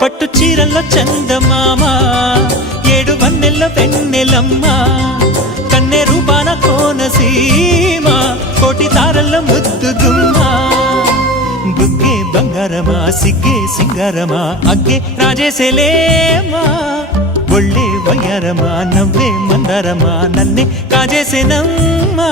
పట్టు చీరల్లో చందమామ ఏడు వన్నెల్ల వెన్నెలమ్మ కన్నె రూపాన కోనసీమ కోటి తారల్లో ముద్దుగుమ్మ బుగ్గే బంగారమా సిగ్గే సింగారమా అగ్గే రాజేసేలేమా ఒళ్ళే వయ్యారమా నవ్వే మందారమా నన్నే కాజేసేనమ్మా